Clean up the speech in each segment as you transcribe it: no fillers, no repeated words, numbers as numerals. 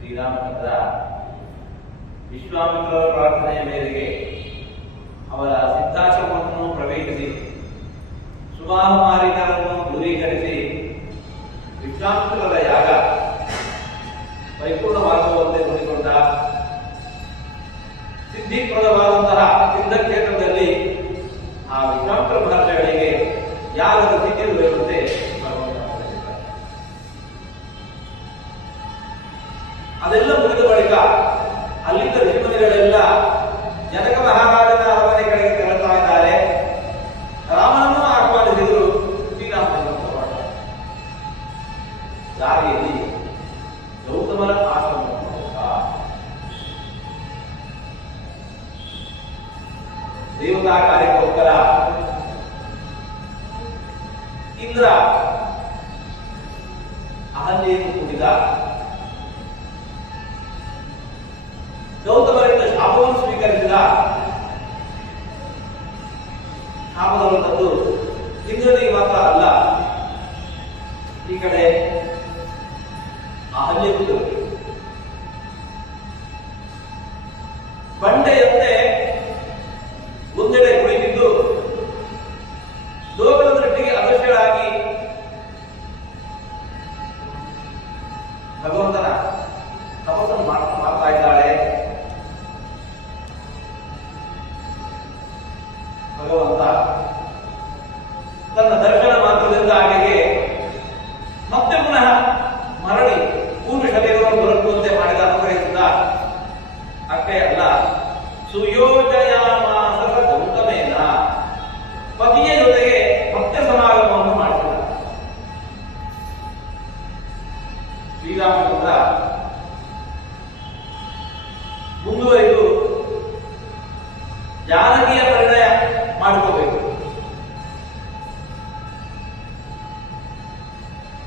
ಶ್ರೀರಾಮಚಂದ್ರ ವಿಶ್ವಾಮಿತ್ರರ ಪ್ರಾರ್ಥನೆಯ ಮೇರೆಗೆ ಅವರ ಸಿದ್ಧಾಶ್ರಮವನ್ನು ಪ್ರವೇಶಿಸಿ ಸುಮಾರುಮಾರಿನರನ್ನು ದೂರೀಕರಿಸಿ ವಿಶ್ವಾಮಿತ್ರರ ಯಾಗ ಪರಿಪೂರ್ಣವಾಗುವಂತೆ ನೋಡಿಕೊಂಡ. ಸಿದ್ಧಿಪ್ರದವಾದಂತಹ ಸಿದ್ಧಕ್ಷೇತ್ರದಲ್ಲಿ ಆ ವಿಶ್ವಾಮಿತ್ರ ಮಹರ್ಷಿಗಳಿಗೆ ಯಾಗದ ಸ್ಥಿತಿಯಲ್ಲಿ ಬರುವಂತೆ ಅದೆಲ್ಲ ಮುಗಿದ ಬಳಿಕ ಅಲ್ಲಿದ್ದ ಋಷಿಮುನಿಗಳೆಲ್ಲ ಜನಕ ಮಹಾರಾಜನ ಅರಮನೆ ಕಡೆಗೆ ತೆರಳುತ್ತಾ ಇದ್ದಾರೆ. ರಾಮನನ್ನು ಆಹ್ವಾನಿಸಿದರು. ಶ್ರೀರಾಮಚಂದ್ರ ದಾರಿಯಲ್ಲಿ ಗೌತಮರ ಆಶ್ರಮ ದೇವತಾ ಕಾರ್ಯಕ್ಕೋಸ್ಕರ ಇಂದ್ರ ಅಹಲ್ಯೆಯನ್ನು ಕೂಡಿದ. ಗೌತಮರಿಂದ ಶಾಪವನ್ನು ಸ್ವೀಕರಿಸಿದ. ಶಾಪದವಂತದ್ದು ಇಂದ್ರನಿಗೆ ಮಾತ್ರ ಅಲ್ಲ, ಈ ಕಡೆ ಅಹಲ್ಯೆಗೂ ಬಂಡೆಯಂತೆ ಒಂದೆಡೆ ಕುಳಿತಿದ್ದು ಲೋಕದ ದೃಷ್ಟಿಗೆ ಅದೃಶ್ಯಳಾಗಿ ಭಗವಂತನ ತಪಸ್ಸನ್ನು ಮಾಡ್ತಾ ಇದ್ದಾಳೆ. ಭಗವಂತ ತನ್ನ ದರ್ಶನ ಮಾತ್ರದಿಂದ ಆಕೆಗೆ ಮತ್ತೆ ಪುನಃ ಮರಳಿ ಪೂರ್ವ ಶರೀರವನ್ನು ದೊರಕುವಂತೆ ಮಾಡಿದ ಅನುಗ್ರಹಿಸಿದ. ಅಷ್ಟೇ ಅಲ್ಲ, ಸುಯೋಜಯಾಮಾಸ ಗೌತಮೇನ ಪತಿಯ ಜೊತೆಗೆ ಮತ್ತೆ ಸಮಾಗಮವನ್ನು ಮಾಡಿದ. ಶ್ರೀರಾಮಚಂದ್ರ ಮುಂದುವರಿದು ಜಾನಕಿಯ ಪರಿಣಯ ಮಾಡಿಕೋಬೇಕು.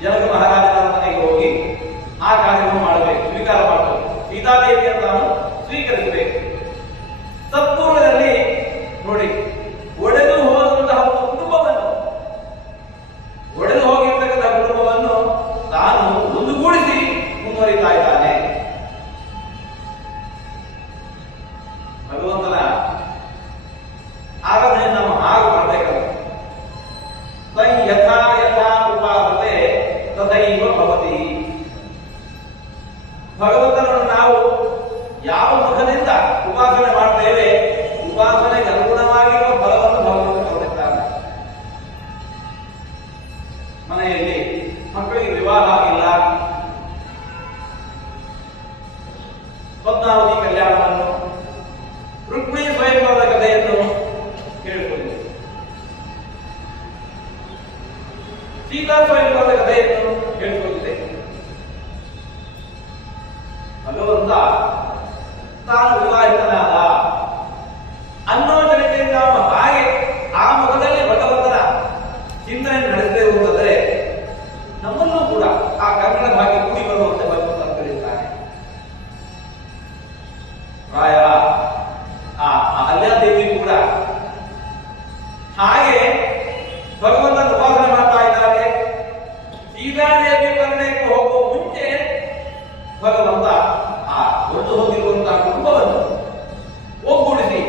ಜನಕ ಮಹಾರಾಜನ ಮನೆಗೆ ಹೋಗಿ ಆ ಕಾರ್ಯವನ್ನು ಮಾಡಬೇಕು, ಸ್ವೀಕಾರ ಮಾಡಬೇಕು. ಸೀತಾದೇವಿಯನ್ನು ತಾನು ಸ್ವೀಕರಿಸಬೇಕು. ಸತ್ಪೂರ್ವದಲ್ಲಿ ನೋಡಿ, ಒಡೆದು ಹೋದಂತಹ ಕುಟುಂಬವನ್ನು, ಒಡೆದು ಹೋಗಿರ್ತಕ್ಕಂತಹ ಕುಟುಂಬವನ್ನು ತಾನು ಒಂದುಗೂಡಿಸಿ ಮುಂದುವರಿತಾ ಇದ್ದಾನೆ. ಭಗವಂತನ ಆರಾಧನೆ ನಾವು ಹಾಗೆ ಮಾಡಬೇಕಲ್ಲ. ತೈ ಯಥಾ ಯಥಾ ಉಪಾಸತೆ ತಥೈವ ಭವತಿ. ಭಗವಂತನನ್ನು ನಾವು ಯಾವ ಮುಖದಿಂದ ಉಪಾಸನೆ ಮಾಡ್ತೇವೆ, ಉಪಾಸನೆಗೆ ಅನುಗುಣವಾಗಿರುವ ಫಲವನ್ನು ಭಗವಂತ ಕೊಡುತ್ತಾನೆ. ಮನೆಯಲ್ಲಿ ಮಕ್ಕಳಿಗೆ ವಿವಾಹ ಆಗಿಲ್ಲ, ಪದ್ಮಾವತಿ ಕಲ್ಯಾಣವನ್ನು, ರುಕ್ಮಿಣಿ ಸ್ವಯಂವರದ ಕಥೆಯನ್ನು ಕೇಳಿಕೊಂಡಿದೆ, ಸೀತಾ ಸ್ವಯಂವರದ ಕಥೆಯನ್ನು ಕೇಳಿಕೊಂಡಿದೆ. ಭಗವಂತ ತಾನು ವಿವಾಹಿತನಾದ ಅನ್ನೋ ಜನತೆಯಿಂದ ನಾವು ಹಾಗೆ ಆ ಮುಖದಲ್ಲಿ ಭಗವಂತನ ಚಿಂತನೆ ನಡೆಸದೇ ಹೋದರೆ ನಮ್ಮಲ್ಲೂ ಕೂಡ ಆ ಕನ್ನಡ ಭಾಗ್ಯ ಕೂಡಿ ಬರುವಂತೆ ಭಗವಂತ ಕರೆಯುತ್ತಾನೆ. ಪ್ರಾಯ ಆ ಅಹಲ್ಯಾದೇವಿ ಕೂಡ ಹಾಗೆ ಭಗವಂತನ ಉಪಾಸನೆ ಮಾಡ್ತಾ ಇದ್ದಾರೆ. ಸೀತಾದೇವಿ ಪರಿಣಯಕ್ಕೆ ಹೋಗುವ ಮುಂಚೆ ಭಗವಂತ ಆ ಹೊರಟು ಹೋಗಿರುವಂತಹ ಕುಟುಂಬವನ್ನು ಒಗ್ಗೂಡಿಸಿ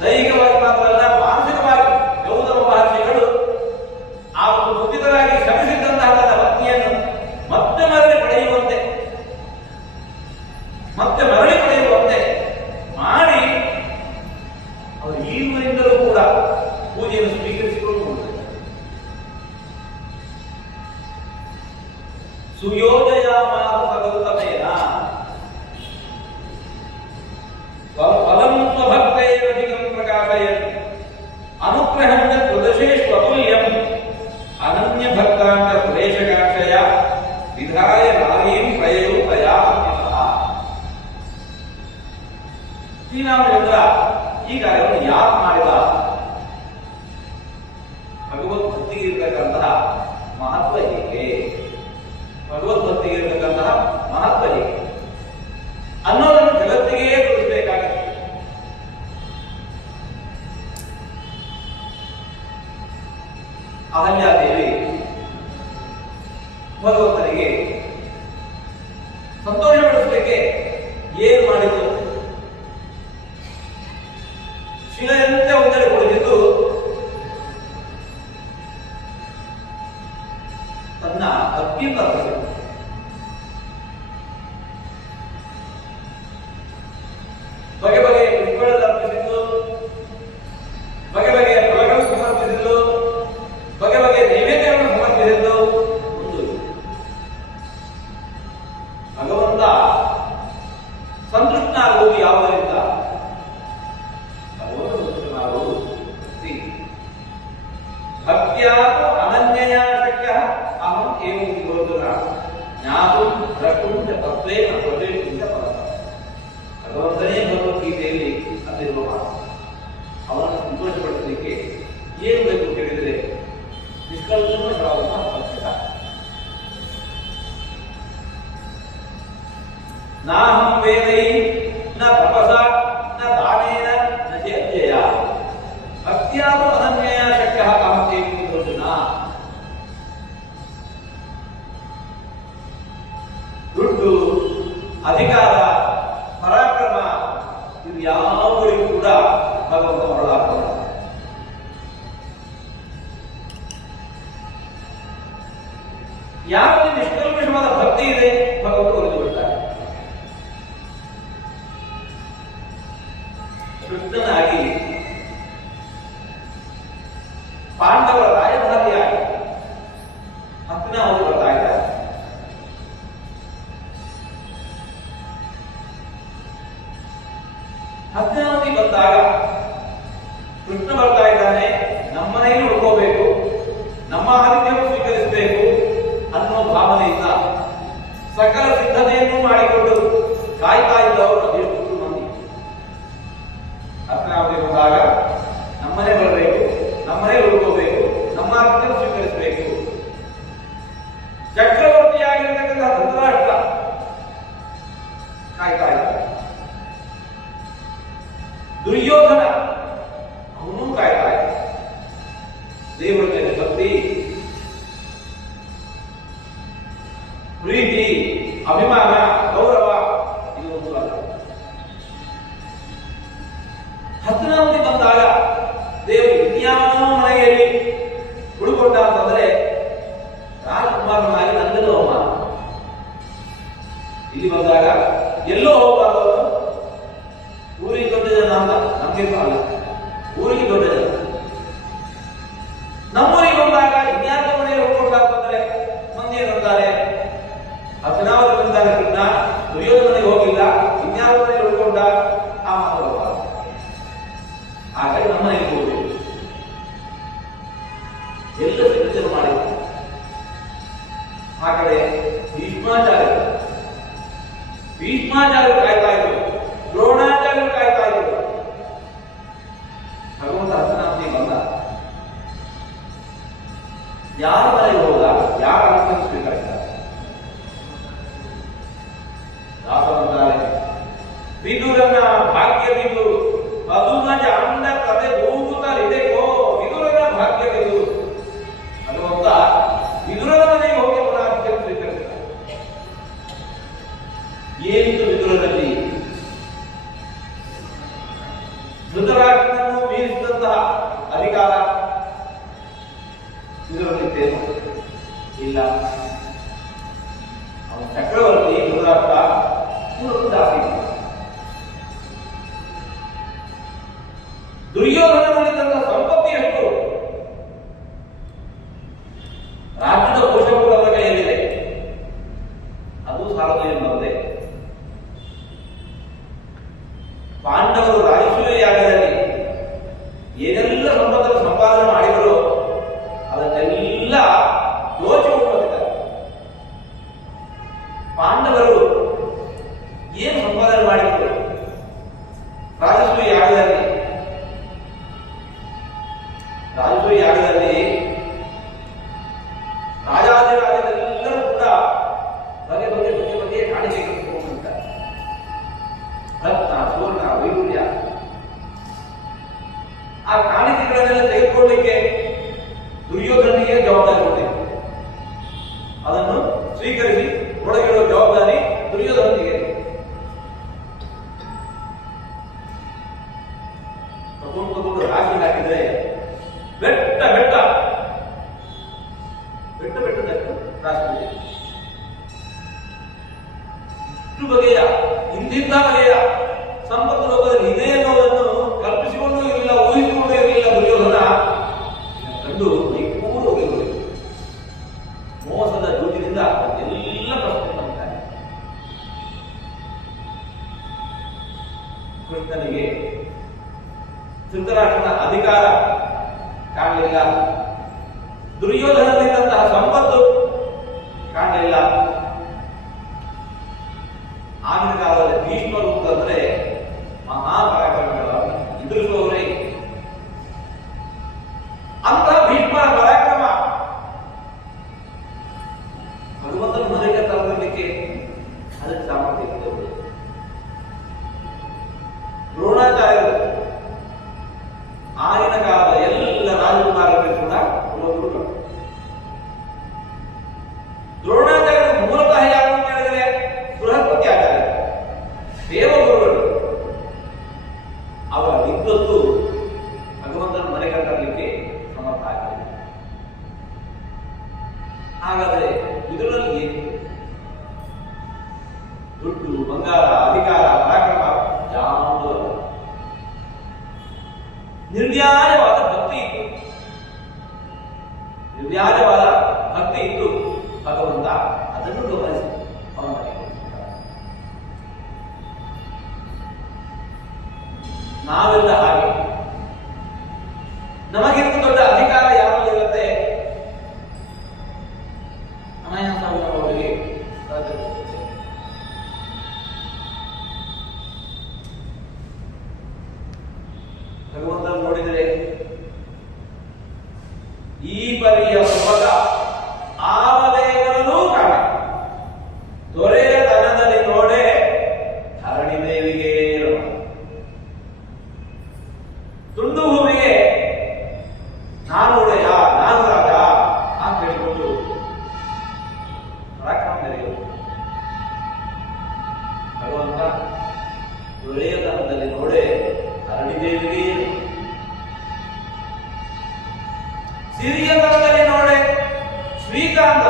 ದೈಹಿಕವಾಗಿ ಮಾತ್ರವಲ್ಲ, ಮಾನಸಿಕವಾಗಿ ಗೌತಮ ಮಹರ್ಷಿಗಳು ಆ ಸುಯೋಜಯಾಮಾಸ ಸಗೌತಮೇನ ಫಲಂ ಸ್ವಭಕ್ತೈರಧಿಕಂ ಪ್ರಕಾಶಯನ್ ಅನುಗ್ರಹಂ ಚ ಪ್ರದಶೇಷ್ವತುಲ್ಯಂ ಅನನ್ಯ ಭಕ್ತಾಂತ ಸುರೇಶಕಾಕ್ಷಯ ವಿಧಾಯ ನಾರೀಂ ಪ್ರಯಯು ತಯಾ ಅನ್ಯತಃ. ಶ್ರೀರಾಮಚಂದ್ರ ಈ ಕಾರ್ಯವನ್ನು ಯಾರು ಮಾಡಿದ? ಭಗವದ್ಭಕ್ತಿಗೆ ಇರತಕ್ಕಂತಹ ಮಹತ್ವ ಹೇಗೆ, ಭಗವದ್ಭಕ್ತಿಗೆ ಇರತಕ್ಕಂತಹ ಮಹತ್ವ ಹೇಗೆ ಅನ್ನೋದನ್ನು ಜಗತ್ತಿಗೆ ತಿಳಿಸಬೇಕಾಗಿದೆ. ಅಹಲ್ಯಾದೇವಿ ಭಗವಂತನಿಗೆ ಸಂತೋಷಪಡಿಸಲಿಕ್ಕೆ ಏನು ಮಾಡಿತು? ಶಿಲೆಯಂತೆ ಒಂದೆಡೆ ಕುಳಿತಿದ್ದು ತನ್ನ ಅಗ್ನಿಯನ್ನು ಅರ್ಪಿಸಿತು. ಬಗೆ ಬಗೆಯ ಪುಷ್ಪಗಳನ್ನು ಅರ್ಪಿಸಿದ್ದು, ಬಗೆ ಬಗೆಯ ಫಲಗಳನ್ನು ಸಮರ್ಪಿಸಿದ್ದು, ಬಗೆ ಬಗೆಯ ನೈವೇದ್ಯಗಳನ್ನು ಸಮರ್ಪಿಸಿದ್ದು. ಒಂದು ಭಗವಂತ ಸಂತೃಪ್ತನಾಗುವುದು ಯಾವುದರಿಂದ? ಭಗವಂತ ಸಂತೃಪ್ತನಾಗುವುದು ಭಕ್ತಿ. ಭಕ್ತ್ಯಾ ಅನನ್ಯಯ ಶಕ್ಯ ಅಹಂ ಏವಂ ವಿರೋಧನ ಜ್ಞಾತುಂ ದ್ರಷ್ಟುಂ ಚ ತತ್ವೇನ ಪ್ರವೇಶಿಂ ಚ ಫಲಃ. ಭಗವಂತನೇ ಭಗವದ್ಗೀತೆಯಲ್ಲಿ ಅಂದಿರುವ ಮಾತು. ಅವನನ್ನು ಸಂತೋಷಪಡಿಸಲಿಕ್ಕೆ ಏನು ಬೇಕು ಕೇಳಿದರೆ ನಿಷ್ಕಲ್ಮಶವಾದಂತಹ ಭಕ್ತ. ನಾಹಂ ವೇದೈ ನ ತಪಸ ನ ದಾನೇನ ನ ಚೇಜ್ಜಯ ಭಕ್ತ್ಯಾತು ಅನನ್ಯಯ ಶಕ್ಯ ಅಹಂ ಏವಂ ವಿರೋಧನ. ದುಡ್ಡು, ಅಧಿಕಾರ, ಪರಾಕ್ರಮ ಇದು ಯಾವುರಿಗೂ ಕೂಡ ಭಗವಂತ ಮರಳಾಗ್ತಾನೆ. ಯಾರಲ್ಲಿ ನಿಷ್ಕಲ್ಮಶವಾದ ಭಕ್ತಿ ಇದೆ ಭಗವಂತ ಒಲಿದು ಬಿಡ್ತಾರೆ. ಕೃಷ್ಣನಾಗಿ ಪಾಂಡವರ ರಾಯಭಾರಿಯಾಗಿ ಹಸ್ತಿನಾವತಿ ಬರ್ತಾ ಇದ್ದಾರೆ. ಹಸ್ತಿನಾವತಿ ಬಂದಾಗ ಕೃಷ್ಣ ಬರ್ತಾ ಇದ್ದಾನೆ, ನಮ್ಮನೆಯಲ್ಲಿ ಉಳ್ಕೋಬೇಕು, ನಮ್ಮ ಆತಿಥ್ಯವನ್ನು ಸ್ವೀಕರಿಸಬೇಕು ಅನ್ನೋ ಭಾವನೆಯಿಂದ ಸಕಲ ಸಿದ್ಧತೆಯನ್ನು ಮಾಡಿಕೊಂಡು ಕಾಯ್ತಾ ಇದ್ದವರು ಅದೆಷ್ಟು ಮಂದಿ. ಹಸ್ತಿನಾವತಿ ಬಂದಾಗ ನಮ್ಮನೆ ಬರಬೇಕು, ನಮ್ಮನೆ ಉಳ್ಕೋಬೇಕು, ನಮ್ಮ ಆತಿಥ್ಯ ಸ್ವೀಕರಿಸಬೇಕು. ಚಕ್ರವರ್ತಿಯಾಗಿರ್ತಕ್ಕಂತಹ ಧೃತರಾಷ್ಟ್ರ ಕಾಯ್ತಾ ಇದ್ದಾರೆ. ದುರ್ಯೋಧನ ಅವನು ಕಾಯ್ತಾ ಇದ್ದ. ದೇವರ ಮೇಲೆ ಭಕ್ತಿ, ಪ್ರೀತಿ, ಅಭಿಮಾನ, ಗೌರವ ಇದು ಒಂದು ಅಲ್ಲ. ಹಸ್ತಿನಾವತಿ ಬಂದಾಗ ದೇವರು ಇನ್ಯಾವನೋ ಮನೆಯಲ್ಲಿ ಉಳ್ಕೊಂಡ ಅಂತಂದ್ರೆ ರಾಜಕುಮಾರನಾಗಿ ನಂದಲು ಅವಮಾನ. ಇಲ್ಲಿ ಬಂದಾಗ ಎಲ್ಲೋ ಹೋಗಬಾರ್ದು, ಊರಿಗೆ ದೊಡ್ಡ ಜನ ಅಂತ ನಮ್ಗಿಂತ ಅಲ್ಲ, ಊರಿಗೆ ದೊಡ್ಡ ಜನ. ನಮ್ಮೂರಿಗೆ ಬಂದಾಗ ಇನ್ಯಾವ ಮನೆಯಲ್ಲಿ ಉಳ್ಕೊಂಡ ಅಂತಂದ್ರೆ ಮಂದಿ ಏನಂತಾರೆ? ಹಸ್ತಿನಾವತಿ ಬಂದಾಗ ಕೃಷ್ಣ ದುರ್ಯೋಧನ ಮನೆಗೆ ಹೋಗಿಲ್ಲ, ಇನ್ಯಾವ ಮನೆಯಲ್ಲಿ ಉಳ್ಕೊಂಡ ಆ ಮಾತು. ಹಾಗಾಗಿ ನಮ್ಮ ಮನೆಗೆ ಹೋಗಬೇಕು. ಎಲ್ಲ ಸಿದ್ಧತೆ ಮಾಡಿದ. ಆ ಕಡೆ ಭೀಷ್ಮಾಚಾರ್ಯರು ಕಾಯ್ತಾ ಇದ್ರು, ದ್ರೋಣಾಚಾರ್ಯರು ಕಾಯ್ತಾ ಇದ್ರು. ಭಗವಂತ ಹಸ್ತಿನಾವತಿಗೆ ಬಂದ. ಯಾರ ಮನೆಗೆ ಹೋದ? ಯಾರ ಅನುಸರಿಸಬೇಕಾಗಿದ್ದಾರೆ? ದಾಸವಂತಾರೆ ವಿದುರನ ಭಾಗ್ಯವಿದು ಮಧುನ ಜಾಂಡ ಕದೆ ಭೂಗುತ್ತಲಿದೆಕೋ. ವಿದುರನ ಭಾಗ್ಯವಿದು. ಭಗವಂತ ವಿದುರನ ಮನೆಗೆ ಹೋಗಿ ಅವನ ಆತಿಥ್ಯ ಸ್ವೀಕರಿಸಿದ. ಏನಿತ್ತು ವಿದುರನಲ್ಲಿ? ಧೃತರಾಷ್ಟ್ರನನ್ನು ಮೀರಿಸಿದಂತಹ ಅಧಿಕಾರ ವಿದುರನಿದ್ದೇನು? ಇಲ್ಲ. ಅವನ ಚಕ್ರವರ್ತಿ ಧೃತರಾಷ್ಟ್ರ, ಇವನು ದಾಸಿ. ದುರ್ಯೋಧನನಲ್ಲಿದ್ದಂತಹ ಸಂಪತ್ತಿ ಎಷ್ಟು? ರಾಜ್ಯದ ಕೋಶಗಳು ಅವರ ಕೈಯಲ್ಲಿದೆ. ಯೋಚನೆ ಮಾಡಿದ್ದಾರೆ. ಪಾಂಡವರು ಏನು ಸಂಪಾದನೆ ಮಾಡಿದ್ರು ರಾಜಸೂಯ ಯಾಗದಲ್ಲಿ? ರಾಜಸೂಯ ಯಾಗದಲ್ಲಿ ರಾಜಾದಿರಾಜರೆಲ್ಲರೂ ಕೂಡ ಬಗೆ ಬಗೆ ಬಗೆ ಬಗೆಯ ಕಾಣಿಕೆ ಕಟ್ಟಿಕೊಂಡಿದ್ದಾರೆ. ರತ್ನ, ಸುವರ್ಣ, ವೈಡೂರ್ಯ, ಆ ಕಾಣಿಕೆಗಳನ್ನೆಲ್ಲ ತೆಗೆದುಕೊಳ್ಳಲಿಕ್ಕೆ ದುರ್ಯೋಧನಿಗೆ ಜವಾಬ್ದಾರಿ ಕೊಟ್ಟಿದೆ. ಅದನ್ನು ಸ್ವೀಕರಿಸಿ ಒಳಗಿಡುವ ಜವಾಬ್ದಾರಿ ದುರ್ಯೋಧನಿಗೆ. ತಗೊಂಡು ರಾಶಿ ಹಾಕಿದ್ರೆ ಬೆಟ್ಟ ಬೆಟ್ಟ ಬೆಟ್ಟ ಬೆಟ್ಟದಷ್ಟು ರಾಶಿ ಇಷ್ಟು ಬಗೆಯ ಇಂದಿದ್ದ ಬಗೆಯ ಸಂಪತ್ತು ಲೋಕದಲ್ಲಿ ಇದೆ ಅನ್ನೋದನ್ನು ಕಲ್ಪಿಸಿಕೊಂಡು ಇರಲಿಲ್ಲ, ಊಹಿಸಿಕೊಂಡು ಇರಲಿಲ್ಲ ದುರ್ಯೋಧನ. ಕಂಡು ಮೈಕೂರು ಹೋಗಿರುವುದು ಮೋಸದ ಜೂಟಿನಿಂದ ಎಲ್ಲ ಪ್ರಶ್ನೆ ಮಾಡ್ತಾರೆ. ಕೃಷ್ಣನಿಗೆ ಧೃತರಾಷ್ಟ್ರನ ಅಧಿಕಾರ ಕಾಣಲಿಲ್ಲ, ದುರ್ಯೋಧನನಿದ್ದಂತಹ ಸಂಪತ್ತು ಕಾಣಲಿಲ್ಲ. ಆಗಿನ ಕಾಲದಲ್ಲಿ ಭೀಷ್ಮರು ಅಂತಂದ್ರೆ ಮಹಾಪರಾಕ್ರಮಗಳನ್ನು ಎದುರಿಸುವವರೇ. ಅಂತಹ ಭೀಷ್ಮರ ಪರಾಕ್ರಮ ಭಗವಂತನ ಮನೆಗೆ ತರಲಿಕ್ಕೆ ಅದಕ್ಕೆ ಸಾಮರ್ಥ್ಯ ಇದ್ದವರು. ದ್ರೋಣಾಚಾರ್ಯರು ಆಗಿನ ಕಾಲದ ಎಲ್ಲ ರಾಜಕುಮಾರರಿಗೆ ಕೂಡ ಗುರುಗಳು. ದ್ರೋಣಾಚಾರ್ಯರು ಮೂಲತಃ ಯಾರು ಅಂತ ಹೇಳಿದರೆ ಬೃಹಸ್ಪತಿ ಆಚಾರ್ಯ, ದೇವಗುರುಗಳು. ಅವರ ವಿದ್ವತ್ತು ಭಗವಂತನ ಮನೆಗೆ ತರಲಿಕ್ಕೆ ಸಮರ್ಥ ಆಗಲಿಲ್ಲ. ಹಾಗಾದರೆ ಇದರಲ್ಲಿ ಏನು? ದುಡ್ಡು, ಬಂಗಾರ, ಅಧಿಕಾರ, ಪರಾಕ್ರಮ ಯಾವುದೂ ಅಲ್ಲ. ನಿರ್ವ್ಯಾಜವಾದ ಭಕ್ತಿ ಇತ್ತು. ನಿರ್ವ್ಯಾಜವಾದ ಭಕ್ತಿ ಇತ್ತು. ಭಗವಂತ ಅದನ್ನು ಗಮನಿಸಿ ಅವನ ಮನೆಗೆ ನಾವೆಲ್ಲ ಹಾಗೆ. ನಮಗಿಂತ ದೊಡ್ಡ ಅಧಿಕಾರ ಯಾರಲ್ಲಿರುತ್ತೆ? ಅನಾಯಾಸವಾಗಿ ಭಗವಂತನ ನೋಡಿದರೆ ಈ ಪರಿಯ ಸುಭಗ ಆವ ದೇವರಲ್ಲೂ ಕಾಣ. ದೊರೆಯ ತನದಲ್ಲಿ ನೋಡೆ ಧರಣಿ ದೇವಿಗೆ ತುಂಡು ಭೂಮಿಗೆ ನಾನು ಒಡೆಯ, ನಾನು ರಾಜ ಅಂತ ಹೇಳಿಕೊಂಡು ಪರಾಕ್ರಮ ಮೆರೆಯುವುದು. ಭಗವಂತ ದೊರೆಯ ತನದಲ್ಲಿ ನೋಡೆ ಧರಣಿ ದೇವಿಗೆ, ಸಿರಿಯ ತನದಲ್ಲಿ ನೋಡೆ ಶ್ರೀಕಾಂತ.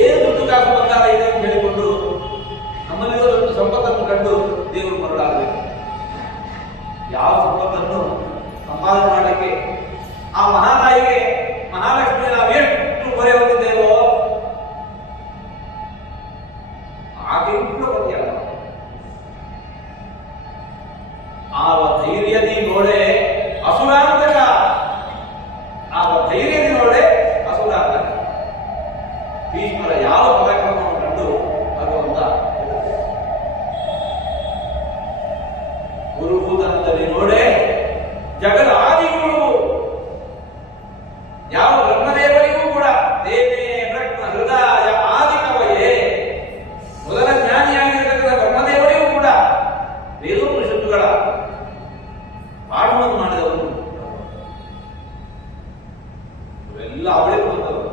ಏನು ದುಡ್ಡು ಕಾಸು ಬಂಗಾರ ಇದೆ ಅಂತ ಹೇಳಿಕೊಂಡು ನಮ್ಮಲ್ಲಿರೋ ದೊಡ್ಡ ಸಂಪತ್ತನ್ನು ಕಂಡು ದೇವರು ಮರಳಾಗಬೇಕು. ಯಾವ ಸಂಪತ್ತನ್ನು ಸಂಪಾದನೆ ಮಾಡಲಿಕ್ಕೆ ಆ ಮಹಾತಾಯಿಗೆ, ಮಹಾಲಕ್ಷ್ಮಿ ನಾವು ಎಷ್ಟು ಮೊರೆ ಹೋಗಿದ್ದೇವೋ ಆಕೆ ಕೂಡ ಬಂದಿಲ್ಲ. ಆವ ಧೈರ್ಯದಿ ನೋಡೆ ಅಸುರಾಂತಕ, ಆವ ಧೈರ್ಯದಿ ನೋಡೆ ಅಸುರಾಂತಕ. ಭೀಷ್ಮರ ಯಾವ ಪರಾಕ್ರಮವನ್ನು ಕಂಡು ಭಗವಂತ ಗುರುಭೂತನದಲ್ಲಿ ನೋಡೆ ಜಗದ ಆದಿಗುರು. ಯಾವ ಬ್ರಹ್ಮದೇವರಿಗೂ ಕೂಡ ದೇವೇ ಬ್ರಹ್ಮ ಹೃದಯ ಆದಿ ಕವಯೇ, ಮೊದಲ ಜ್ಞಾನಿಯಾಗಿರತಕ್ಕಂಥ ಬ್ರಹ್ಮದೇವರಿಗೂ ಕೂಡ ವೇದೋಪನಿಷತ್ತುಗಳ ಪಾಠವನ್ನು ಮಾಡಿದವರು ಇವೆಲ್ಲ ಅವಳೇ ಬಂದವರು.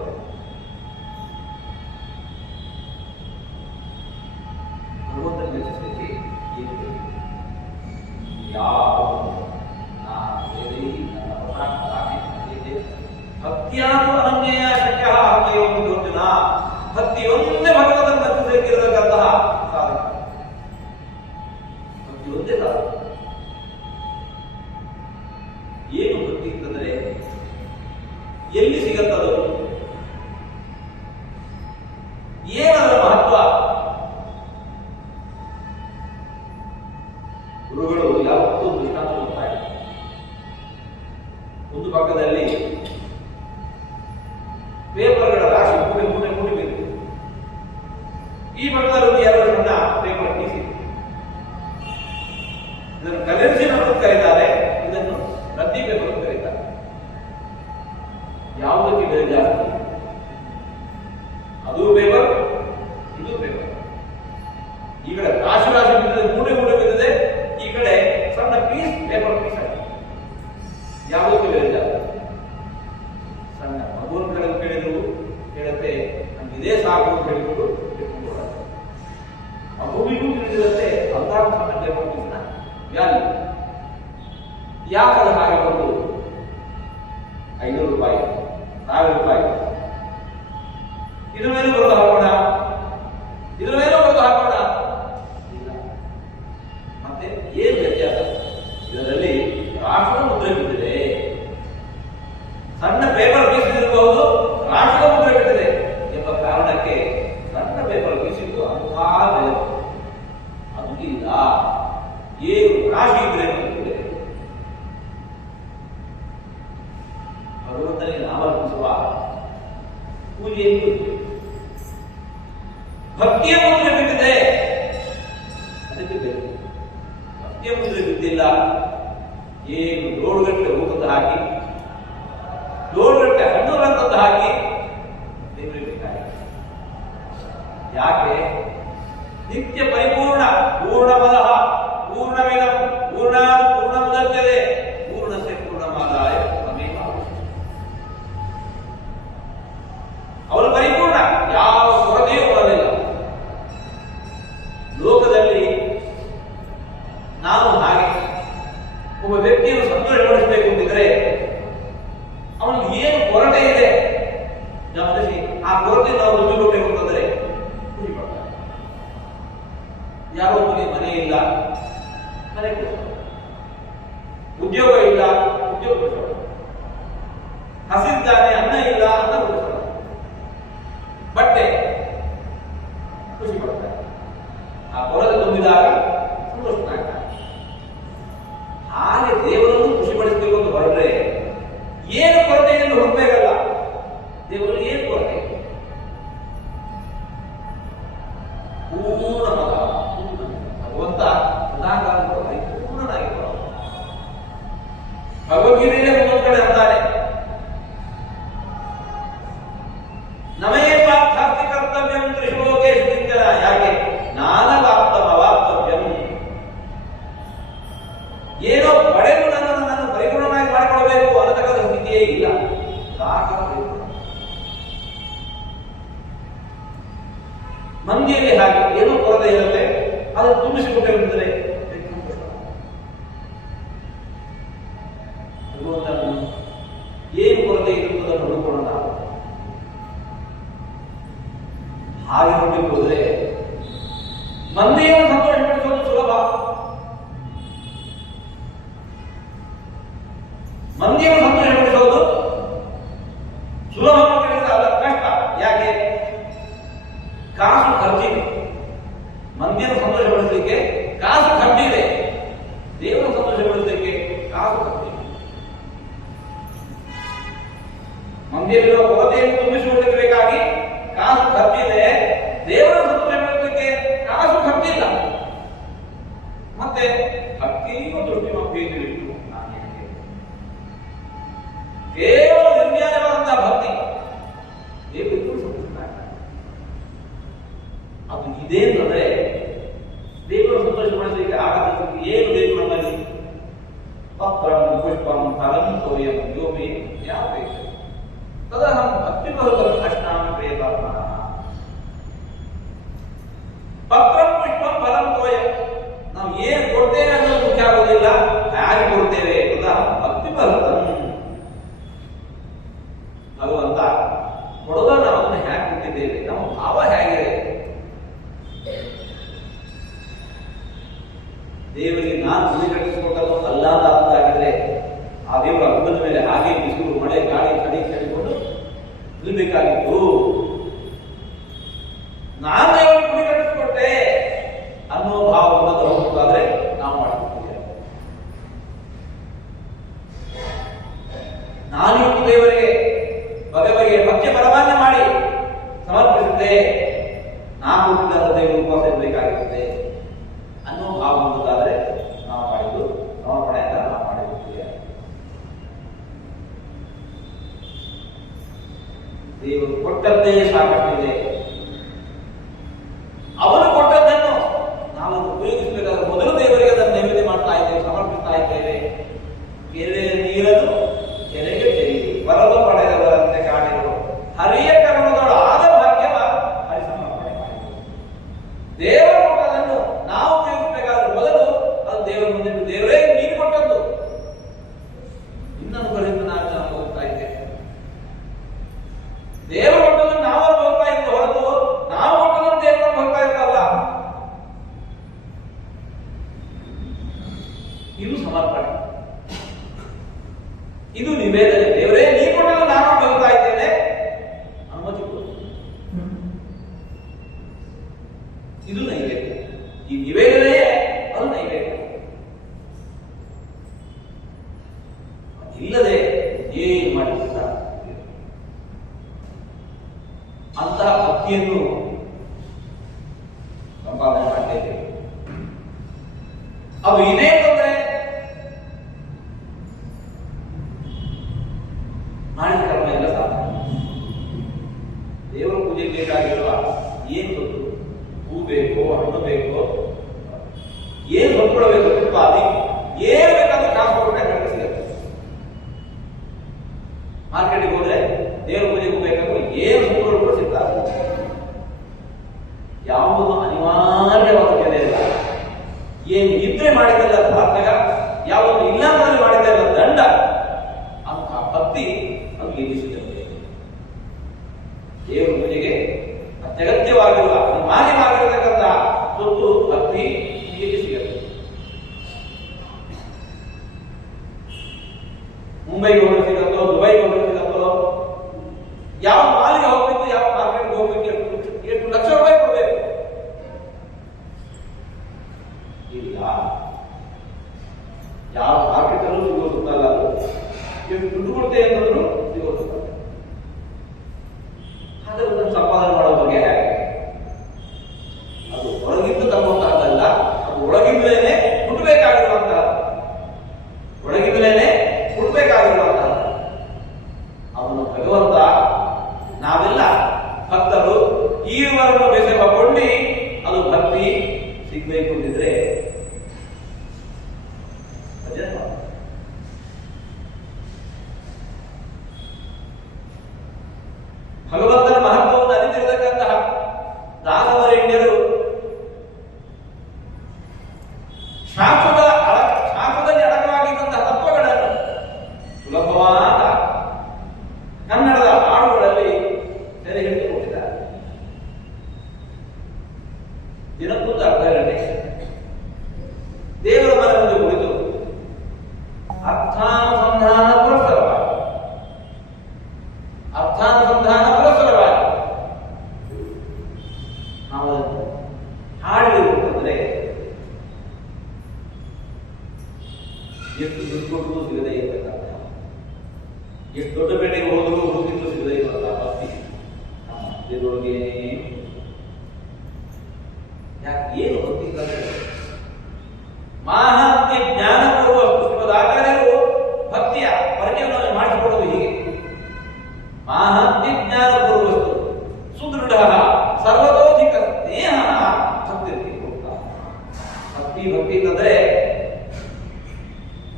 ಭಗವಂತನಿಗೆ ರಚಿಸಲಿಕ್ಕೆ ಏನು ಬೇಕು? ಯಾವ ಭಕ್ತಿಯಾನು ಅನನ್ಯ ಶಕ್ಯ ಅಹಮಯೋಗಿ ಅರ್ಜುನ. ಭಕ್ತಿಯೊಂದೇ ಭಗವಂತನ ರಚಿಸಲಿಕ್ಕಿರತಕ್ಕಂತಹ ಸಾಧನ. ಭಕ್ತಿಯೊಂದೇ ಸಾಧನ. ಏನು ಭಕ್ತಿ ಅಂತಂದ್ರೆ ಎಲ್ಲಿ ಸಿಗತ್ತದು? ಏನದರ ಮಹತ್ವ? ಗುರುಗಳು ಯಾವತ್ತೂ ದೃಷ್ಟಾಂತ ಕೊಡ್ತಾರೆ. ಒಂದು ಪಕ್ಕದಲ್ಲಿ ಯಾವುದಕ್ಕೆ ಬೆಲೆ ಜಾಸ್ತಿ? ಅದು ಪೇಪರ್, ಇದು ಪೇಪರ್. ಈ ಕಡೆ ರಾಶಿ ರಾಶಿ ಬಿದ್ದಿದೆ, ಮೂಟೆ ಮೂಟೆ ಬಿದ್ದಿದೆ, ಈ ಕಡೆ ಸಣ್ಣ ಪೀಸ್ ಪೇಪರ್ ಪೀಸ್ ಆಗಿದೆ. ಯಾವುದಕ್ಕೆ ಬೆಲೆ ಜಾಸ್ತಿ? ಸಣ್ಣ ಮಗುವಿನ ಕಡೆ ಕೇಳಿದ್ರು ಹೇಳುತ್ತೆ ನಮ್ಗೆ ಇದೇ ಸಾಕು ಅಂತ ಹೇಳಿಬಿಟ್ಟು ಮಗುವಿಗೂ ತಿಳಿದಿರುತ್ತೆ ಅಂತಹ ಸಣ್ಣ ಪೇಪರ್ ಪೀಸ್ನ ವ್ಯಾಲ್ಯೂ. ಯಾಕಂದ್ರೆ ಹಾಗೆ ಒಂದು 500 ರೂಪಾಯಿ, 1000 ರೂಪಾಯಿ, ಇದ್ರ ಮೇಲೆ ಬರೋದು ಹಾಕೋಣ, ಇದ್ರ ಮೇಲೆ ಬರೋದು ಹಾಕೋಣ, ಇಲ್ಲ. ಮತ್ತೆ ಏನು ವ್ಯತ್ಯಾಸ? ಇದರಲ್ಲಿ ರಾಷ್ಟ್ರದ ಮುದ್ರೆ ಬಿದ್ದಿದೆ. ಸಣ್ಣ ಪೇಪರ್ ಪೀಸ್ ಇರಬಹುದು, ರಾಷ್ಟ್ರದ ಮುದ್ರೆ ಬಿದ್ದಿದೆ ಎಂಬ ಕಾರಣಕ್ಕೆ ಸಣ್ಣ ಪೇಪರ್ ಪೀಸ್ ಇದ್ದು ಅಂತಹ ಬೆಲೆ. ಅದು ಇಲ್ಲ, ಏನು ರಾಶಿ ಇದ್ರೆ ಭಗವಂತನಿಗೆ ನಾಮರ್ಪಿಸುವ ಪೂಜೆಯನ್ನು ಭಕ್ತಿಯ ಮುದ್ರೆ ಬಿದ್ದಿದೆ, ಅದಕ್ಕೆ ಬೇಕು. ಭಕ್ತಿಯ ಮುದ್ರೆ ಬಿದ್ದಿಲ್ಲ, ಏನು ಲೋಡ್ಗಟ್ಟೆ ಊಟದ ಹಾಕಿ, ಲೋಡ್ಗಟ್ಟೆ ಹಣ್ಣುಗಳಂತದ್ದು ಹಾಕಿ ದೇವರಿಗೆ ಬೇಕಾಗಿದೆ. ಯಾಕೆ? ನಿತ್ಯ ಪರಿಪೂರ್ಣ, ಪೂರ್ಣಮದ ಪೂರ್ಣಮಿದಂ ಪೂರ್ಣಾತ್ ಪೂರ್ಣಮುದಚ್ಯತೆ ಪೂರ್ಣಸ್ಯ ಪೂರ್ಣಮಾದಾಯ ಪೂರ್ಣಮೇವಾವಶಿಷ್ಯತೆ. ಅವನು ಪರಿಪೂರ್ಣ, ಯಾವ ಕೊರತೆಯೂ ಬರಲಿಲ್ಲ. ಲೋಕದಲ್ಲಿ ನಾವು ಹಾಗೆ ಒಬ್ಬ ವ್ಯಕ್ತಿಯನ್ನು ಸಂತೋಷಪಡಿಸಬೇಕು ಅಂತಿದ್ರೆ ಅವನಿಗೆ ಏನು ಕೊರತೆ ಇದೆ ಗಮನಿಸಿ, ಆ ಕೊರತೆ ನಾವು ತುಂಬಿಕೊಡ್ಬೇಕು ಅಂತಂದ್ರೆ ಖುಷಿ ಪಡ್ತಾರೆ. ಯಾರೊಬ್ಬನಿಗೆ ಮನೆ ಇಲ್ಲ, ಮನೆ ಕೊಡ್ತಾರೆ. ಉದ್ಯೋಗ ಇಲ್ಲ, ಉದ್ಯೋಗ ಕೊಡ್ತಾರೆ. ಹಸಿದ್ದಾನೆ, ಅನ್ನ ಇಲ್ಲ, ಅನ್ನ ಕೊಡ್ತಾರೆ. ಬಟ್ಟೆ ಖುಷಿ ಪಡ್ತಾರೆ. ಆ ಕೊರತೆ ತುಂಬಿದಾಗ ಸಂತೋಷನಾಗ್ತಾರೆ. ಹಾಗೆ ದೇವರನ್ನು ಖುಷಿಪಡಿಸಬೇಕು ಅಂತ ಹೊರಟ್ರೆ ಏನು ಕೊರತೆ ಎಂದು ಹುಡುಕಬೇಕಲ್ಲ. ದೇವರು ಏನು ಕೊರತೆ? ಪೂರ್ಣ ಮಗ, ಭಗವಂತ ಪೂರ್ಣನಾಗಿ ಭಗವದ್ಗೀತೆಯಲ್ಲೇ ಒಂದೊಂದು ಕಡೆ ಅಂತಾರೆ, ನಮಯೇ ಪಾರ್ಥಾಸ್ತಿ ಕರ್ತವ್ಯಂ ತ್ರಿಷು ಲೋಕೇಷು ಕಿಂಚನ. ಯಾಕೆ? ಜ್ಞಾನವಾಪ್ತಂ ಅವಾಪ್ತವ್ಯಂ. ಏನೋ ಪಡೆದು ನನ್ನನ್ನು ಪರಿಪೂರ್ಣವಾಗಿ ಮಾಡಿಕೊಡಬೇಕು ಅನ್ನತಕ್ಕಂಥ ಸ್ಥಿತಿಯೇ ಇಲ್ಲ. ಮಂದಿಯಲ್ಲಿ ಹಾಗೆ ಏನೋ ಕೊರತೆ ಇರುತ್ತೆ, ಅದನ್ನು ತುಂಬಿಸಿಕೊಟ್ಟಿರುತ್ತದೆ. ಏನು ಕೊರತೆ ಇರುವುದನ್ನು ಹುಡುಕೋಣ. ಹಾಗೆ ನೋಡಲಿಕ್ಕೆ ಹೋದ್ರೆ ಮಂದಿಯನ್ನು ಸಂತೋಷಪಡಿಸುವುದು ಸುಲಭ, ಮಂದಿಯನ್ನು ಸಂತೋಷಪಡಿಸುವುದು ಸುಲಭ ಅಲ್ಲ, ಕಷ್ಟ. ಯಾಕೆ? ಕಾಸು ಖರ್ಚಿದೆ. ಮಂದಿಯನ್ನು ಸಂತೋಷಪಡಿಸಲಿಕ್ಕೆ ಕಾಸು ಖರ್ಚಿದೆ, ದೇವರನ್ನು ಸಂತೋಷಪಡಿಸಲಿಕ್ಕೆ ಕಾಸು ಖರ್ಚಿದೆ. ಮಂದಿರಲ್ಲಿರುವ ಕೊರತೆಯನ್ನು ತುಂಬಿಸಿಕೊಳ್ಳಲಿಕ್ಕೆ ಬೇಕಾಗಿ ಕಾಸು ಖರ್ಚಿದೆ, ದೇವರನ್ನು ಸಂತೋಷಪಡಿಸಲಿಕ್ಕೆ ಕಾಸು ಖರ್ಚಿಲ್ಲ. ಮತ್ತೆ ಭಕ್ತಿಯು ದೃಷ್ಟಿಮಪ್ಪೇನು ಕೇವಲ ನಿರ್ಣಯವಾದಂತಹ ಭಕ್ತಿ ದೇವರಿಗೂ ಸಂತೋಷನಾಗ್ತದೆ. ಅದು ಇದೆ ಅಂತಂದ್ರೆ ದೇವರು ಸಂತೋಷಪಡಿಸಲಿಕ್ಕೆ ಆಗದ ಏನು ಬೇಕು ನಮ್ಮಲ್ಲಿ? ಪತ್ರಂ ಪುಷ್ಪಂ ಫಲಂ ತೋಯಂ ಯೋಮಿ ಯಾಪೇಕ್ಷ ತದಹಂ ಭಕ್ತಿಪರಂ ಅಷ್ಟಾಂ ಪ್ರೇತಾತ್ಮನಃ. ಪತ್ರಂ ಪುಷ್ಪಂ ಫಲಂ ತೋಯಂ. ನಾವು ಏನು ಕೊಡ್ತೇವೆ ಅನ್ನೋದು ಮುಖ್ಯ ಆಗೋದಿಲ್ಲ, ಹೇಗೆ ಕೊಡ್ತೇವೆ ತದಹಂ ಭಕ್ತಿಪರಂ. ಭಗವಂತ ಕೊಡುವ ನಾವು ಅದನ್ನು ಹೇಗೆ ಕೊಟ್ಟಿದ್ದೇವೆ, ನಮ್ಮ ಭಾವ ಹೇಗಿದೆ? ದೇವರಿಗೆ ನಾನು ಗುಡಿ ಕಟ್ಟಿಸಿಕೊಟ್ಟದ್ದು ಅಲ್ಲ ಅಂತ ಅರ್ಥ ಆಗಿದ್ರೆ ಆ ದೇವರ ಹಬ್ಬದ ಮೇಲೆ ಹಾಗೆ ಬಿಸಿಲು ಮಳೆ ಗಾಳಿ ಚಳಿ ಚಳಿಕೊಂಡು ನಿಲ್ಬೇಕಾಗಿತ್ತು. ನಾನು ದೇವರಿಗೆ ಗುಡಿ ಕಟ್ಟಿಸಿಕೊಟ್ಟೆ ಅನ್ನೋ ಭಾವವನ್ನು ತಗೋಬೇಕಾದ್ರೆ ನಾವು ಮಾಡ್ಕೊಳ್ತೀವಿ. ನಾನಿವತ್ತು ದೇವರಿಗೆ ಬಗೆ ಬಗೆಯ ಭಕ್ತಿ ಪರಮಾನ್ಯ ಮಾಡಿ ಸಮರ್ಪಿಸಿದ್ದೆ, ನಾನು ಕೊಟ್ಟಿದ್ದ ದೇವರು ಉಪವಾಸ ಇರಬೇಕಾಗಿರುತ್ತೆ ಅನ್ನೋ ಭಾವ ಹೊಂದೋದಾದ್ರೆ ನಾವು ಮಾಡಿದ್ದು ಸಮರ್ಪಣೆಯಿಂದ ನಾವು ಮಾಡಿರುತ್ತೇವೆ. ದೇವರು ಕೊಟ್ಟದ್ದೇ ಸಾಕಷ್ಟಿದೆ. ಅವನು ಕೊಟ್ಟದ್ದನ್ನು ನಾವು ಉಪಯೋಗಿಸಬೇಕಾದ್ರೆ ಮೊದಲು ದೇವರಿಗೆ ಅದನ್ನು ನೈವೇದ್ಯ ಮಾಡ್ತಾ ಇದ್ದೇವೆ, ಸಮರ್ಪಿಸ್ತಾ ಇದ್ದೇವೆ. ಕೆರೆ ನೀರನ್ನು ಕೆರೆಗೆ ಚೆಲ್ಲಿ ಬರಲು ಪಡೆದವರಂತೆ ಕಾಣಿದರು, ಹರಿಯ ಕರ್ಮದೊಳು ಆದ ಭಾಗ್ಯವ ಹರಿಸಮರ್ಪಣೆ ಮಾಡಿದರು. ದೇವರು ಕೊಟ್ಟದನ್ನು ನಾವು ಉಪಯೋಗಿಸಬೇಕಾದ್ರೆ ಮೊದಲು ಅದು ದೇವರ ಮುಂದೆ, ದೇವರೇ ನೀನು ಕೊಟ್ಟದ್ದು, ಇನ್ನೊಂದು ಬಳಿಂದ ನಾನು ಅನುಭವಿಸ್ತಾ ಇದ್ದೇನೆ. ದೇವರು ಕೊಟ್ಟದನ್ನು ನಾವು ಅನುಭವಿಸ್ತಾ ಇದ್ದು ಹೊರತು ನಾವು ಕೊಟ್ಟದನ್ನು ದೇವರು ಅನುಭವಿಸ್ತಾ ಇರ್ತಲ್ಲ. ಇದು ಸಮರ್ಪಣೆ, ಇದು ನಿವೇದನೆ. ದೇವರೇ ನೀ ಕೊಟ್ಟದ್ದು ನಾನು ಅನುಭವಿಸ್ತಾ ಇದ್ದೇನೆ, ಅನುಮತಿ ಕೊಡು. ಇದು ನೈವೇದ್ಯ. ಈ ನಿವೇದನೆಯೇ ಅದು ನೈವೇದ್ಯ. ಇಲ್ಲದೆ ಏನು ಮಾಡಿಲ್ಲ. ಅಂತಹ ಭಕ್ತಿಯನ್ನು ಸಂಪಾದನೆ ಮಾಡ್ತಾ ಇದ್ದೇವೆ. ಅದು ಇದೇನಂದ್ರೆ ಮಾಡಿದ ಕರ್ಮ ಎಲ್ಲ ಸಾಧನೆ. ದೇವರ ಪೂಜೆಗೆ ಬೇಕಾಗಿರುವ ಏನು ಗೊತ್ತು, ಹೂ ಬೇಕೋ, ಹಣ್ಣು ಬೇಕೋ, ಏನು ಹೊತ್ಕೊಳ್ಬೇಕು, ತುಪ್ಪಾದಿ ಏನು ಬೇಕಾದ್ರೂ ಕಾಸು ಕೊಟ್ಟರೆ ಕಡಿಮೆ ಸಿಗುತ್ತೆ. ಮಾರ್ಕೆಟಿಗೆ ಹೋದ್ರೆ ದೇವರ ಪೂಜೆಗೂ ಬೇಕಾದ್ರೂ ಏನು ಹೊತ್ಕೊಳ್ಬೇಕು ಸಿಗ್ತಾರೆ. ಯಾವುದು ಅನಿವಾರ್ಯವಾದ ಬೆಲೆ ಇಲ್ಲ. ಏನು ಇದ್ರೆ ಮಾಡಿದ್ದಲ್ಲ ಸಾರ್ಥಕ, ಯಾವುದು ಇಲ್ಲ ಅಂದ್ರೆ ಮಾಡಿದ್ದಲ್ಲ ದಂಡ. ಅಂತಹ ಭಕ್ತಿ ಅದು ಗೆಲ್ಲಿಸುತ್ತದೆ. ದೇವರ ಪೂಜೆಗೆ ಅತ್ಯಗತ್ಯವಾಗಿರುವ ಅನಿವಾರ್ಯವಾಗಿರತಕ್ಕಂಥ ಸೊತ್ತು ಭಕ್ತಿ ಹೀಗೆ ಸಿಗುತ್ತೆ. ಮುಂಬೈಗೆ ಹೋಗಲು ಸಿಗತ್ತೋ, ದುಬೈಗೆ ಹೋಗಲು ಸಿಗತ್ತೋ, ಯಾವ ಮಾಲಿಗೆ ಹೋಗ್ಬೇಕು, ಯಾವ ಮಾರ್ಕೆಟ್ಗೆ ಹೋಗ್ಬೇಕು, ಎಷ್ಟು ಲಕ್ಷ ರೂಪಾಯಿ ಕೊಡಬೇಕು? ಇಲ್ಲ. ಯಾವ ಮಾರ್ಕೆಟ್ ಅಲ್ಲೂ ಸಿಗೋದಿಲ್ಲ. ಅದು ಎಷ್ಟು ದುಡ್ಡು ಕೊಡ್ತೇವೆ ಅಂತಂದ್ರೂ ಸಿಗೋದಿಲ್ಲ. ಹಾಗಾದ್ರೆ ಅದನ್ನು ಸಂಪಾದನೆ ಮಾಡೋ ಬಗ್ಗೆ ಹೇಗೆ? ಅದು ಹೊರಗಿದ್ದು ತರುವಂತಹದ್ದಲ್ಲ, ಅದು ಒಳಗಿಂದಲೇನೆ ಹುಟ್ಟಬೇಕಾಗಿರುವಂತಹ, ಒಳಗಿಂದಲೇನೆ ಹುಟ್ಟಬೇಕಾಗಿರುವಂತಹ. ಅವನು ಭಗವಂತ ನಾವೆಲ್ಲ ಭಕ್ತರು ಈವರೆಗೂ ಬೆಸೆವ ಕೊಂಡಿ ಅದು ಭಕ್ತಿ ಸಿಗ್ಬೇಕು ಅಂತಿದ್ರೆ ಭಗವಂತನ ಮಹತ್ವವನ್ನು ಅರಿತಿರತಕ್ಕಂತಹ ದಾಸವರೇಣ್ಯರು ಶಾಸ್ತ್ರದಲ್ಲಿ ಅಡಕವಾಗಿದ್ದಂತಹ ತತ್ವಗಳನ್ನು ಸುಲಭವಾದ ಕನ್ನಡದ ಹಾಡುಗಳಲ್ಲಿ ಸೆರೆ ಹಿಡಿದುಕೊಂಡಿದ್ದಾರೆ. ದಿನಕ್ಕೊಂದು ಅರ್ಧ ಗಂಟೆ ದೇವರ ಮನೆ ಮುಂದೆ ಕುಳಿತು ಅರ್ಥಾನುಸಂಧಾನ ಪುರಸ್ಸರವಾಗಿ ನಾವು ಹಾಡಲಿರುತ್ತಂದ್ರೆ ಎಷ್ಟು ದುಡ್ಡು ಕೊಟ್ಟು ಸಿಗದೇ ಇರತಕ್ಕಂಥ, ಎಷ್ಟು ದೊಡ್ಡ ಪೇಟೆಗೆ ಹೋದರೂ ಹುಡುಗಿದ್ದು ಸಿಗದೇ ಇರುವಂತಹ ಭಕ್ತಿ ನಮ್ಮ ಹೃದಯದೊಳಗೆ. ಯಾಕೆ ಏನು ಭಕ್ತಿ ಅಂತಂದ್ರೆ ಮಾಹಾತ್ಮ್ಯ ಜ್ಞಾನಪೂರ್ವ ಶ್ರೀಮದ್ ಆಚಾರ್ಯರು ಭಕ್ತಿಯ ಪರಿಚಯವನ್ನು ಮಾಡಿಸಿಕೊಡೋದು ಹೀಗೆ: ಮಾಹಾತ್ಮ್ಯ ಜ್ಞಾನಪೂರ್ವಸ್ತು ಸುದೃಢ ಸರ್ವತೋಧಿಕ ಸ್ನೇಹ ಭಕ್ತಿ. ಭಕ್ತಿ ಅಂತಂದ್ರೆ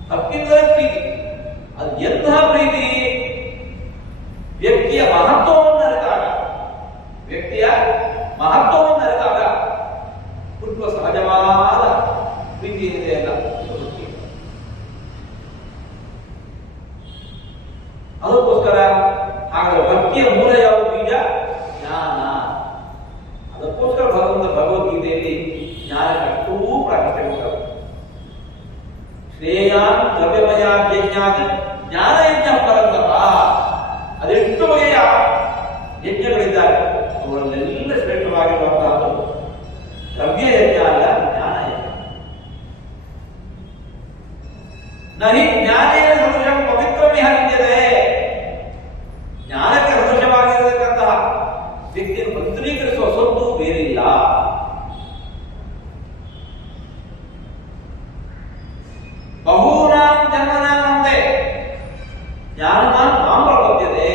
ಭಕ್ತಿ ಅಂದರೆ ಪ್ರೀತಿ. ಅದು ಎಂತಹ ಪ್ರೀತಿ? ವ್ಯಕ್ತಿಯ ಮಹತ್ವವನ್ನು ಅರಿತಾಗ, ವ್ಯಕ್ತಿಯ ಮಹತ್ವವನ್ನು ಅರಿತಾಗ ಹುಟ್ಟುವ ಸಹಜವಾದ ಪ್ರೀತಿ ಏನಿದೆ ಅಲ್ಲ, ಅದಕ್ಕೋಸ್ಕರ ಹಾಗಾದ್ರೆ ಭಕ್ತಿಯ ಮೂಲ ಯಾವುದು? ಬೀಜ ಜ್ಞಾನ. ಅದಕ್ಕೋಸ್ಕರ ಭಗವದ್ಗೀತೆಯಲ್ಲಿ ಜ್ಞಾನಕ್ಕೂ ಪ್ರಾಶಸ್ತ್ಯ ಕೊಟ್ಟರು. ಶ್ರೇಯಾನ್ ದ್ರವ್ಯಮಯಾಜ್ಞಾತ ಜ್ಞಾನ ಯಜ್ಞ ಪರಂತಪ. ಅದೆಷ್ಟು ಬಗೆಯ ಯಜ್ಞಗಳಿದ್ದಾರೆ, ಅವುಗಳನ್ನೆಲ್ಲ ಶ್ರೇಷ್ಠವಾಗಿರುವಂತಹದ್ದು ದ್ರವ್ಯ ಯಜ್ಞ ಅಲ್ಲ, ಜ್ಞಾನ ಯಜ್ಞ. ನಹಿ ಜ್ಞಾನೇನ ಸದೃಶಂ ಪವಿತ್ರಮಿಹ ವಿದ್ಯತೆ. ಜ್ಞಾನಕ್ಕೆ ಸದೃಶವಾಗಿರತಕ್ಕಂತಹ ವ್ಯಕ್ತಿಯನ್ನು ಪವಿತ್ರೀಕರಿಸುವ ಸೊತ್ತು ಬೇರಿಲ್ಲ. ಬಹೂನಾಂ ಜನ್ಮನಾಂ ಅಂತೆ ಜ್ಞಾನವಾನ್ ಮಾಂ ಪ್ರಪದ್ಯತೆ.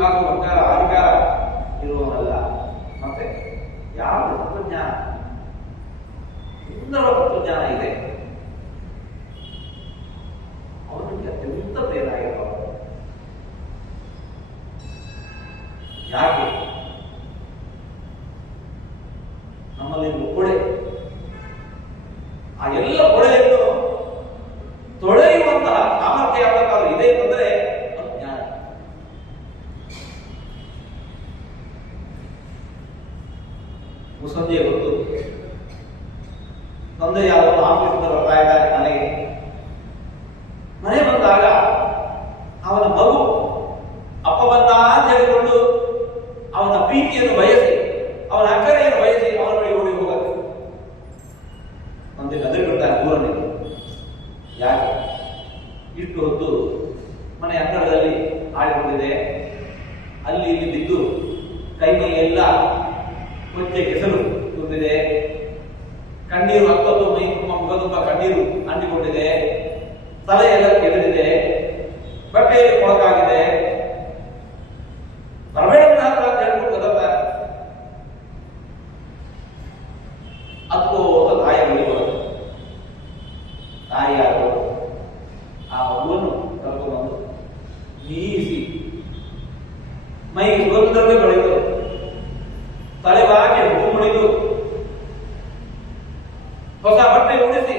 ಕಾಸು ಅಧಿಕಾರ ಇರುವವನಲ್ಲ. ಮತ್ತೆ ಯಾವ ತತ್ವಜ್ಞಾನ, ಸುಂದರ ತತ್ವಜ್ಞಾನ ಇದೆ, ಅವನಿಗೆ ಅತ್ಯಂತ ಪ್ರಿಯನಾಗಿರುವ. ಯಾಕೆ? ನಮ್ಮಲ್ಲಿ ಕೊಳೆ, ಆ ಎಲ್ಲ ಕೊಳೆಯನ್ನು ತೊಳೆಯುವಂತಹ ಸಾಮರ್ಥ್ಯ ಯಾವಾಗಲೂ ಇದೆ ಅಂತಂದ್ರೆ ಜ್ಞಾನ. ಮುಸಂಜೆ ಹೊತ್ತು ತಂದೆಯಾದವನು ಆಫೀಸಿಂದ ಬರ್ತಾ ಇದ್ದಾನೆ ಮನೆಗೆ. ಮನೆ ಬಂದಾಗ ಅವನ ಮಗು ಅಪ್ಪ ಬಂದ ಅಂತ ಹೇಳಿಕೊಂಡು ಅವನ ಪ್ರೀತಿಯನ್ನು ಬಯಸಿ, ಅವನ ಅಕ್ಕರೆಯನ್ನು ಬಯಸಿ ಅವನ ಬಳಿ ಓಡಿ ಹೋಗತ್ತೆ. ತಂದೆ ಗದರಿ ಬಿಡ್ತಾನೆ ದೂರನೇ. ಯಾಕೆ? ಇಷ್ಟು ಹೊತ್ತು ಮನೆ ಅಂಗಳದಲ್ಲಿ ಆಡಿಕೊಂಡಿದೆ, ಅಲ್ಲಿ ಇಲ್ಲಿ ಬಿದ್ದು ಕೈ ಮೈ ಎಲ್ಲ ಕೊಂಚೆ ಕೆಸರು ತುಂಬಿದೆ, ಕಣ್ಣೀರು ಹತ್ತೊತ್ತು ಮೈ ತುಂಬ ಮುಖ ತುಂಬ ಕಣ್ಣೀರು ಅಂಟಿಕೊಂಡಿದೆ, ತಲೆ ಎಲ್ಲ ಕೆದರಿದೆ, ಬಟ್ಟೆಯಲ್ಲಿ ಕೊಳಕಾಗಿದೆ. ಬರಬೇಡ ಅಂತ ಹೇಳ್ಕೊಂಡು ಗದರ್ತಾರೆ. ಅದ್ಕೋತ ತಾಯಿಯ ಬಳಿ ಬರುತ್ತೆ. ತಾಯಿಯಾರು ಆ ಮಗುವನ್ನು ಕರ್ಕೊಂಡ್ಬಂದು ನೀಸಿ ಮೈ ಸುಗಂಧವೇ ಬೆಳೆದು ತಲೆ ಬಾಕಿ ಹೂ ಮುಡಿದು ಹೊಸ ಬಟ್ಟೆ ಉಡಿಸಿ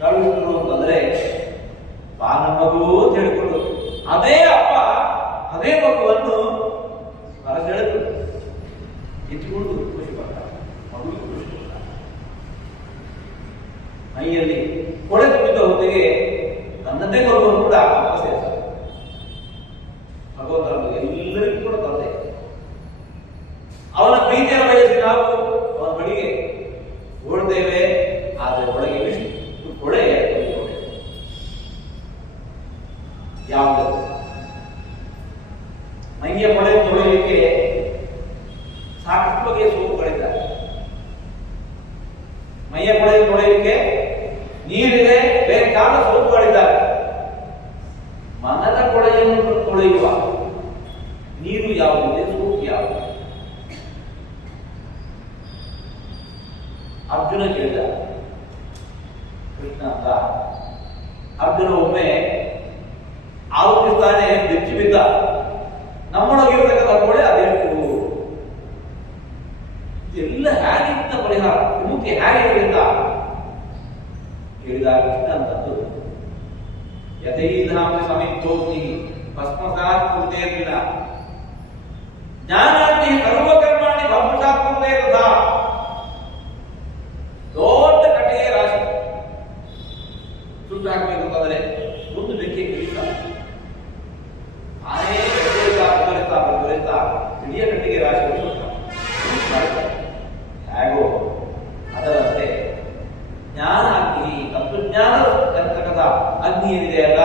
ಕಳುಹಿಸಿದ್ರು ಅಂತಂದ್ರೆ ಬಾನ ಮಗು ಅಂತ ಹೇಳಿಕೊಂಡು ಅದೇ ಅಪ್ಪ ಅದೇ ಮಗುವನ್ನು ಹೊರಗೆಳೆದು ಎತ್ತಿಕೊಂಡು ಖುಷಿ ಪಡ್ತಾರೆ. ಮಗುವಿಗೆ ಖುಷಿ ಪಡ್ತಾರೆ. ಮೈಯಲ್ಲಿ ಕೊಳೆ ತುಂಬಿದ್ದ ಹೊತ್ತಿಗೆ ತನ್ನದೇ ಮಗುವನ್ನು ಕೂಡ ಅಪ್ಪ ಸೇರ್ತಾರೆ. ಭಗವಂತನ ಎಲ್ಲರಿಗೂ ಕೂಡ ತಂದೆ. ಅವನ ಪ್ರೀತಿಯನ್ನು ಬಯಸಿ ನಾವು ಅವನ ಬಳಿಗೆ ಓಡ್ತೇವೆ. ಆದರೆ ಒಳಗೆ ಇಷ್ಟು ಕೊಳೆ ಯಾವುದು? ಮೈಯ ಕೊಳೆ ತೊಳೆಯಲಿಕ್ಕೆ ಸಾಕಷ್ಟು ಬಗೆಯ ಸೋಪುಗಳಿದ್ದಾರೆ. ಮೈಯ ಕೊಳೆ ತೊಳೆಯಲಿಕ್ಕೆ ನೀರಿದೆ, ಬೇರೆ ಕಾಲ ಸೋಪುಗಳಿದ್ದಾರೆ. ಮನದ ಕೊಳೆಯನ್ನು ತೊಳೆಯುವ ನೀರು ಯಾವುದಿದೆ, ಸೋಪು ಯಾವುದು? ಅರ್ಜುನ ಕೇಳಿದ ಕೃಷ್ಣ ಅಂತ. ಅರ್ಜುನ ಒಮ್ಮೆ ಆರೋಪಿಸ್ತಾನೆ, ಬೆಚ್ಚಿ ಬಿದ್ದ. ನಮ್ಮೊಳಗಿರತಕ್ಕಂಥ ಕೊಳೆ ಅದೆಷ್ಟು, ಎಲ್ಲ ಹೇಗಿದ್ದ ಪರಿಹಾರ, ವಿಮುಕ್ತಿ ಹೇಗೆ ಅಂತ ಕೇಳಿದ ಕೃಷ್ಣ ಅಂತದ್ದು. ಯಥೈಧಾಮ ಸಮಿತ್ತೋಗ್ನಿ ಭಸ್ಮಸಾತ್ ಕೃತೇರ್ವಿನ ಜ್ಞಾನಾಗ್ನಿ ಸರ್ವಕರ್ಮಾಣಿ ಭಸ್ಮಸಾತ್ ಕೃತೇ ತಥಾ. ದೊಡ್ಡ ಕಟ್ಟಿಗೆ ರಾಶಿ ಸುಟ್ಟು ಹಾಕಬೇಕು ಅಂತಂದ್ರೆ ಒಂದು ಬೆಂಕಿ ಕಿಡಿತ ಆನೆ ಬೆಳೆಸ್ತಾ ಇಡೀ ಕಟ್ಟಿಗೆ ರಾಶಿ ಹೇಗೋ ಅದರಂತೆ ಜ್ಞಾನ ಅಗ್ನಿ, ತತ್ವಜ್ಞಾನ ಅಂತಕ್ಕಂಥ ಅಗ್ನಿ ಏನಿದೆ ಅಲ್ಲ,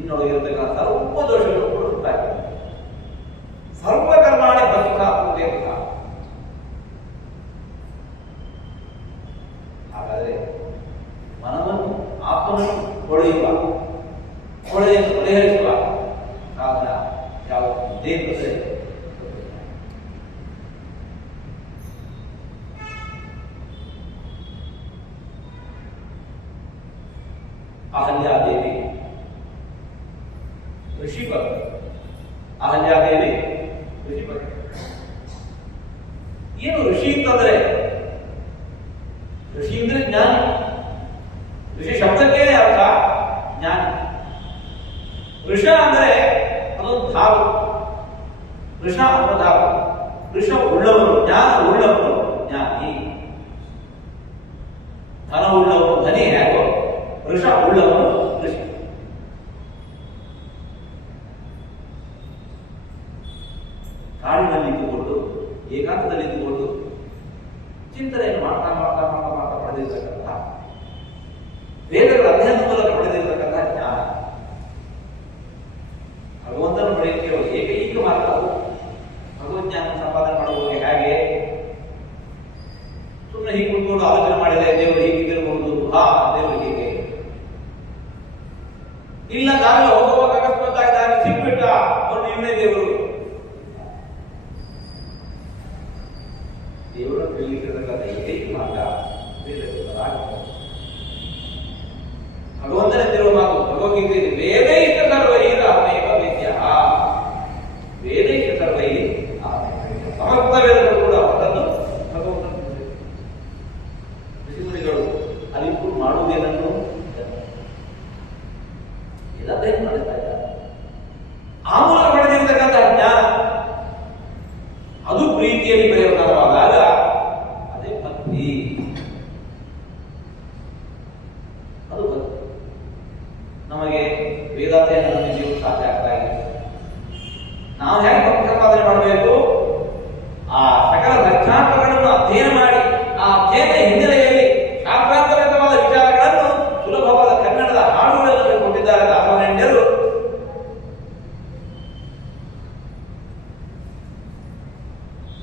ಇನ್ನೊಳಗಿರತಕ್ಕಂಥ ಸರ್ವ ದೋಷಗಳು ಕೂಡ ಸುಟ್ಟಾಗಿದೆ. ಸರ್ವಕರ್ಮಾಣಿ ಭಸ್ಮಸಾತ್. ಹಾಗಾದ್ರೆ ಮನವನ್ನು ಆತ್ಮನನ್ನು ಹೊಳೆಯುವ, ಹೊಳೆಯನ್ನು ಪರಿಹರಿಸುವ ಸಾಧನ ಯಾವುದು? ದೇವತೆ. ಅಹಲ್ಯಾದೇವಿ ಋಷಿಪತ್ನಿ. ಅಹಲ್ಯಾದೇವಿ ಋಷಿಪತ್ನಿ. ಏನು ಋಷಿ ಅಂತಂದ್ರೆ? ಋಷಿ ಅಂದ್ರೆ ಜ್ಞಾನಿ. ಋಷಿ ಶಬ್ದಕ್ಕೇನೆ ಅರ್ಥ ಜ್ಞಾನಿ. ವೃಷ ಅಂದ್ರೆ ಅದೊಂದು ಧಾತು. ವೃಷ ಅನ್ನೋ ಧಾತು. ವೃಷ ಉಳ್ಳವನು, ಜ್ಞಾನ ಉಳ್ಳವನು ಜ್ಞಾನಿ. ಧನ ಉಳ್ಳವನು ಧನಿ ಹೇಗೋ, ವೃಷ ಉಳ್ಳವನು ಋಷಿ. ಕಾಡಿನಲ್ಲಿ ಇದ್ದುಕೊಂಡು, ಏಕಾಂತದಲ್ಲಿ ಇದ್ದುಕೊಂಡು ಚಿಂತನೆಯನ್ನು ಮಾಡ್ತಾ ಮಾಡ್ತಾ ಮಾಡ್ತಾ ಮಾಡ್ತಾ ಪಡೆದಿರ್ತಕ್ಕಂಥ, ವೇದಗಳ ಅಧ್ಯಯನ ಮೂಲಕ ಪಡೆದಿರ್ತಕ್ಕಂಥ ಜ್ಞಾನ. ಭಗವಂತನ ಪಡೆಯಲಿಕ್ಕೆ ಏಕೈಕ ಮಾರ್ಗ ಅದು. ಭಗವಜ್ಞಾನ ಸಂಪಾದನೆ ಮಾಡುವಾಗ ಹೇಗೆ? ಸುಮ್ಮನೆ ಹೀಗೆ ಕುತ್ಕೊಂಡು ಆಲೋಚನೆ ಮಾಡಿದರೆ ದೇವರು ಹೀಗಿದ್ದಿರಬಹುದು, ದೇವರು ಹೀಗೆ ಇಲ್ಲ, ನಾನು ಹೋಗುವಾಗ ಅಕಸ್ಮಾತ್ ದಾರಿ ಸಿಕ್ಬಿಟ್ಟ, ಅವ್ರು ಅದು ಬಂತು. ನಮಗೆ ವೇದಾಧ್ಯಯನ ನಡೆಸಲು ಸಾಧ್ಯ ಆಗ್ತಾ ಇದೆ. ನಾವು ಹೇಗೆ ಭಕ್ತಿ ಸಂಪಾದನೆ ಮಾಡಬೇಕು? ಆ ಸಕಲ ದೃಷ್ಟಾಂತಗಳನ್ನು ಅಧ್ಯಯನ ಮಾಡಿ ಆ ಅಧ್ಯಯನ ಹಿನ್ನೆಲೆಯಲ್ಲಿ ಶಾಸ್ತ್ರಾಂತರಿತವಾದ ವಿಚಾರಗಳನ್ನು ಸುಲಭವಾದ ಕನ್ನಡದ ಹಾಡುಗಳನ್ನು ಕೊಟ್ಟಿದ್ದಾರೆ ದಾಸವರೇಣ್ಯರು.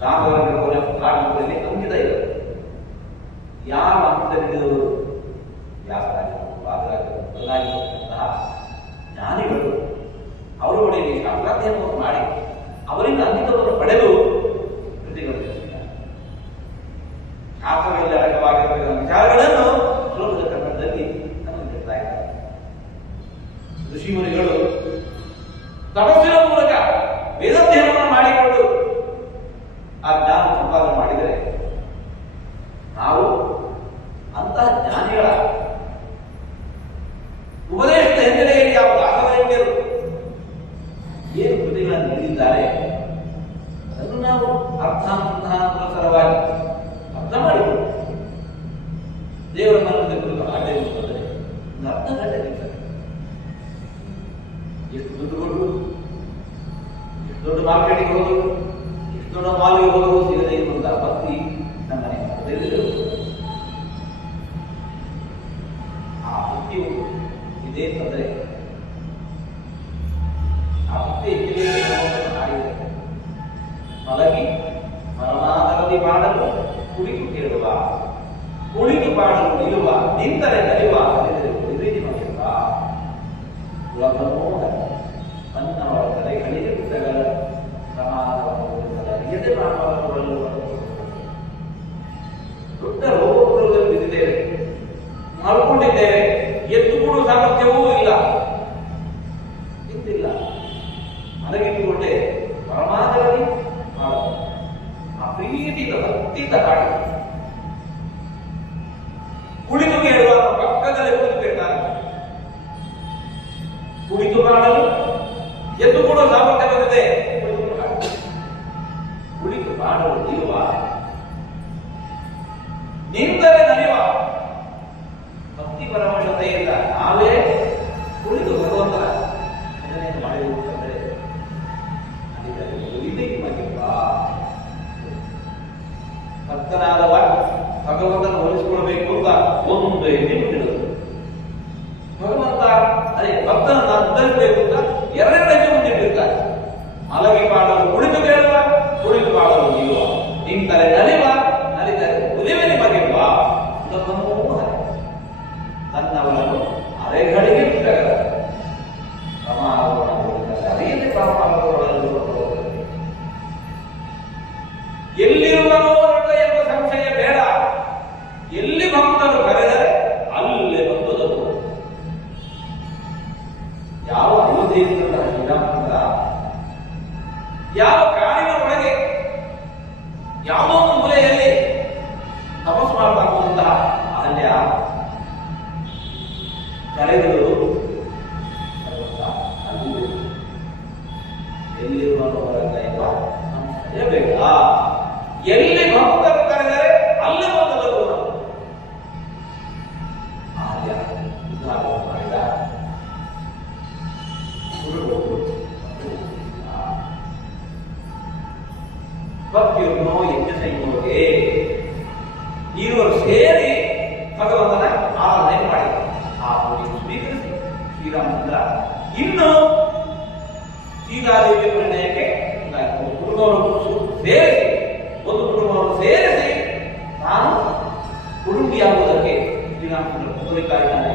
ದಾಸವರೇಣ್ಯರ ಹಾಡುಗಳಲ್ಲಿ ಅಂಕಿತ ಇದೆ. ಯಾವ ಅಂಕಿತವಿದ್ದವರು? ವ್ಯಾಸರಾಜರು, ವಾದರಾಜರು ಮೊದಲಾಗಿರುವಂತಹ ಜ್ಞಾನಿಗಳು ಅವರೊಳಗೆ ಶಾಸ್ತ್ರಾಧ್ಯಯನವನ್ನು ಮಾಡಿ ಅವರಿಂದ ಅಂಕಿತವನ್ನು ಪಡೆದು ಕೃತಿಗಳು ಶಾಸ್ತ್ರಗಳಲ್ಲಿ ಅಡಕವಾಗಿರತಕ್ಕಂಥ ವಿಚಾರಗಳನ್ನು ಸುಲಭದ ಕನ್ನಡದಲ್ಲಿ ನಮಗೆ ನೀಡ್ತಾ ಇದ್ದಾರೆ. ಋಷಿಮುನಿಗಳು ತಪಸ್ಸಿನ ಮೂಲಕ ವೇದಾಧ್ಯಯನವನ್ನು ಮಾಡಿಕೊಂಡು ಆ ಜ್ಞಾನ ಸಂಪಾದನೆ ಮಾಡಿದರೆ ನಾವು ಅಂತಹ ಜ್ಞಾನಿಗಳ ಉಪದೇಶದ ಹಿನ್ನೆಲೆಯಲ್ಲಿ ಯಾವ ದಾಸವರೇಣ್ಯರು ಏನು ಕೃತಿಗಳನ್ನು ನೀಡಿದ್ದಾರೆ ಅದನ್ನು ನಾವು ಅರ್ಥಾನುಸರವಾಗಿ ಅರ್ಥ ಮಾಡಿಕೊಂಡು ದೇವರ ಮನದ ಕುರಿತು ಹಾಡೇ ಬಂದರೆ ಒಂದು ಅರ್ಧ ಗಂಟೆ ನಿಲ್ತಾರೆ. ಎಷ್ಟು ದುಡ್ಡು ಕೊಟ್ಟು ಎಷ್ಟು ದೊಡ್ಡ ಮಾರ್ಕೆಟಿಗೆ ಹೋದ್ರು, ಎಷ್ಟು ದೊಡ್ಡ ಮಾಲ್ಗೆ ಹೋದ್ರು ಸಿಗದೇ ಇರುವಂತಹ ಭಕ್ತಿ ನಮ್ಮ ಮನೆಯಲ್ಲಿ ಆ ಭಕ್ತಿಯು ಇದೇ ತೊಂದರೆ. ಆ ಭಕ್ತಿ ಮಾಡಿದೆ ಮಲಗಿ ಪರಮಾನಂದಿ ಮಾಡಲು ಕುಳಿತು ಕೇಳುವ, ಕುಳಿತು ಪಾಡಲು ನಿಲ್ಲುವ, ನಿಂತರೆ ನಲಿಯುವ, ಉಳಿದು ಮಗಿರುವ ಕುಲಮನೋಹರ ತನ್ನವರ ತಲೆಗಳಿಗೆ ಬಿಟ್ಟಗಲ ಪ್ರಮಾಣವನ್ನು ಅರಿಯದೆ ಮಾನವರನ್ನು ದೊಡ್ಡ ರೋಗದಲ್ಲಿ ಬಿದ್ದಿದ್ದೇವೆ, ಮಲ್ಕೊಂಡಿದ್ದೇವೆ, ಎದ್ದುಕೊಂಡು ಸಾಮರ್ಥ್ಯವೂ ಇಲ್ಲ, ಇಂತಿಲ್ಲ, ಮಲಗಿಟ್ಟುಕೊಂಡೆ ಪರಮಾನಂದಿ ಮಾಡಲು ಆ ಪ್ರೀತಿಯಿಂದ ಭಕ್ತಿಯಿಂದ ಹಾಡಿ ಕುಳಿತು ಕೇಳುವ ಪಕ್ಕದಲ್ಲಿ ಕುಳಿತು ಕೇಳ್ತಾರೆ. ಕುಳಿತು ಮಾಡಲು ಎದ್ದು ಕೂಡ ಸಾಮರ್ಥ್ಯ ಬಂದಿದೆ, ಕುಳಿತು ಮಾಡಲು ನಿಲ್ಲುವ, ನಿಂತರೆ ನಲಿಯುವ. ಭಕ್ತಿ ಪರಮಶತೆಯಿಂದ ನಾವೇ ಕುಳಿತು ಭಗವಂತನ ಭಜನೆಯನ್ನು ಮಾಡಿರುವುದಂದ್ರೆ ಇದಕ್ಕೆ ಮಗಿರುವ ಭಕ್ತನಾದವ ಭಗವಂತನ ಹೋಲಿಸಿಕೊಳ್ಬೇಕು ಅಂತ ಒಂದು ಹೆಜ್ಜೆ ಮುಂದಿಡೋದು. ಭಗವಂತ ಅದೇ ಭಕ್ತನನ್ನು ಅರ್ಥಬೇಕು ಅಂತ ಎರಡೆರಡು ಹೆಜ್ಜೆ ಮುಂದಿಟ್ಟಿರ್ತಾರೆ. ಮಲಗಿ ಮಾಡಲು ಕುಳಿತು ಕೇಳುವ, ಕುಳಿತು ಮಾಡಲು ನಿಲ್ಲುವ, ನಿಂತರೆ ನಲಿವ, ನಲಿತರೆ ಉಲಿವೆ ನಿಮಗಿರುವ. ತನ್ನವರನ್ನು ಅರೆಗಳಿಗೆ ಬಿಟ್ಟಗಲ ಅರಿಯದೆ ಎಲ್ಲಿರುವನೋ ಎಂಬ ಸಂಶಯ ಬೇಡ. ಎಲ್ಲಿ ಭಕ್ತರು ಕರೆದರೆ ಅಲ್ಲೇ ಬಂದುದು. ಯಾವ ಅಯೋಧ್ಯೆಯಿಂದ ಶ್ರೀರಾಮಚಂದ್ರ ಯಾವ ಕಾಡಿನ ಒಳಗೆ ಯಾವುದೋ ಒಂದು ಮೂಲೆಯಲ್ಲಿ ತಪಸ್ಸು ಮಾಡ್ತಾ ಹೋದಂತಹ ಅಹಲ್ಯ ಕರೆದರು ಅಲ್ಲಿ ಎಲ್ಲಿರುವನು ಹೊರಗ ಎಂಬ ಸಂಶಯ ಬೇಡ. ಎಲ್ಲಿ ಭಕ್ತರು ಕರೆದರೆ ಅಲ್ಲಿ ಬಂದವರು ಅಹಲ್ಯ ಉದ್ಧಾರ ಮಾಡಿದ ಭಕ್ತಿಯನ್ನು ಯಜ್ಞ ಸಂಯೋಗೆ ಇರುವರು ಸೇರಿ ಭಗವಂತನ ಆರಾಧನೆ ಮಾಡಿದರು. ಆ ಪೂಜೆಯನ್ನು ಸ್ವೀಕರಿಸಿ ಶ್ರೀರಾಮಚಂದ್ರ ಇನ್ನು ಸೀತಾದೇವಿಯ ನಿರ್ಣಯಕ್ಕೆ ಕುಟುಂಬವನ್ನು ಸೇರಿಸಿ ಒಂದು ಕುಟುಂಬವನ್ನು ಸೇರಿಸಿ ನಾನು ಕುಟುಂಬಿಯಾಗುವುದಕ್ಕೆ ಶ್ರೀರಾಮಚಂದ್ರ ಕುದುರಿಕಾಯಿದ್ದಾನೆ.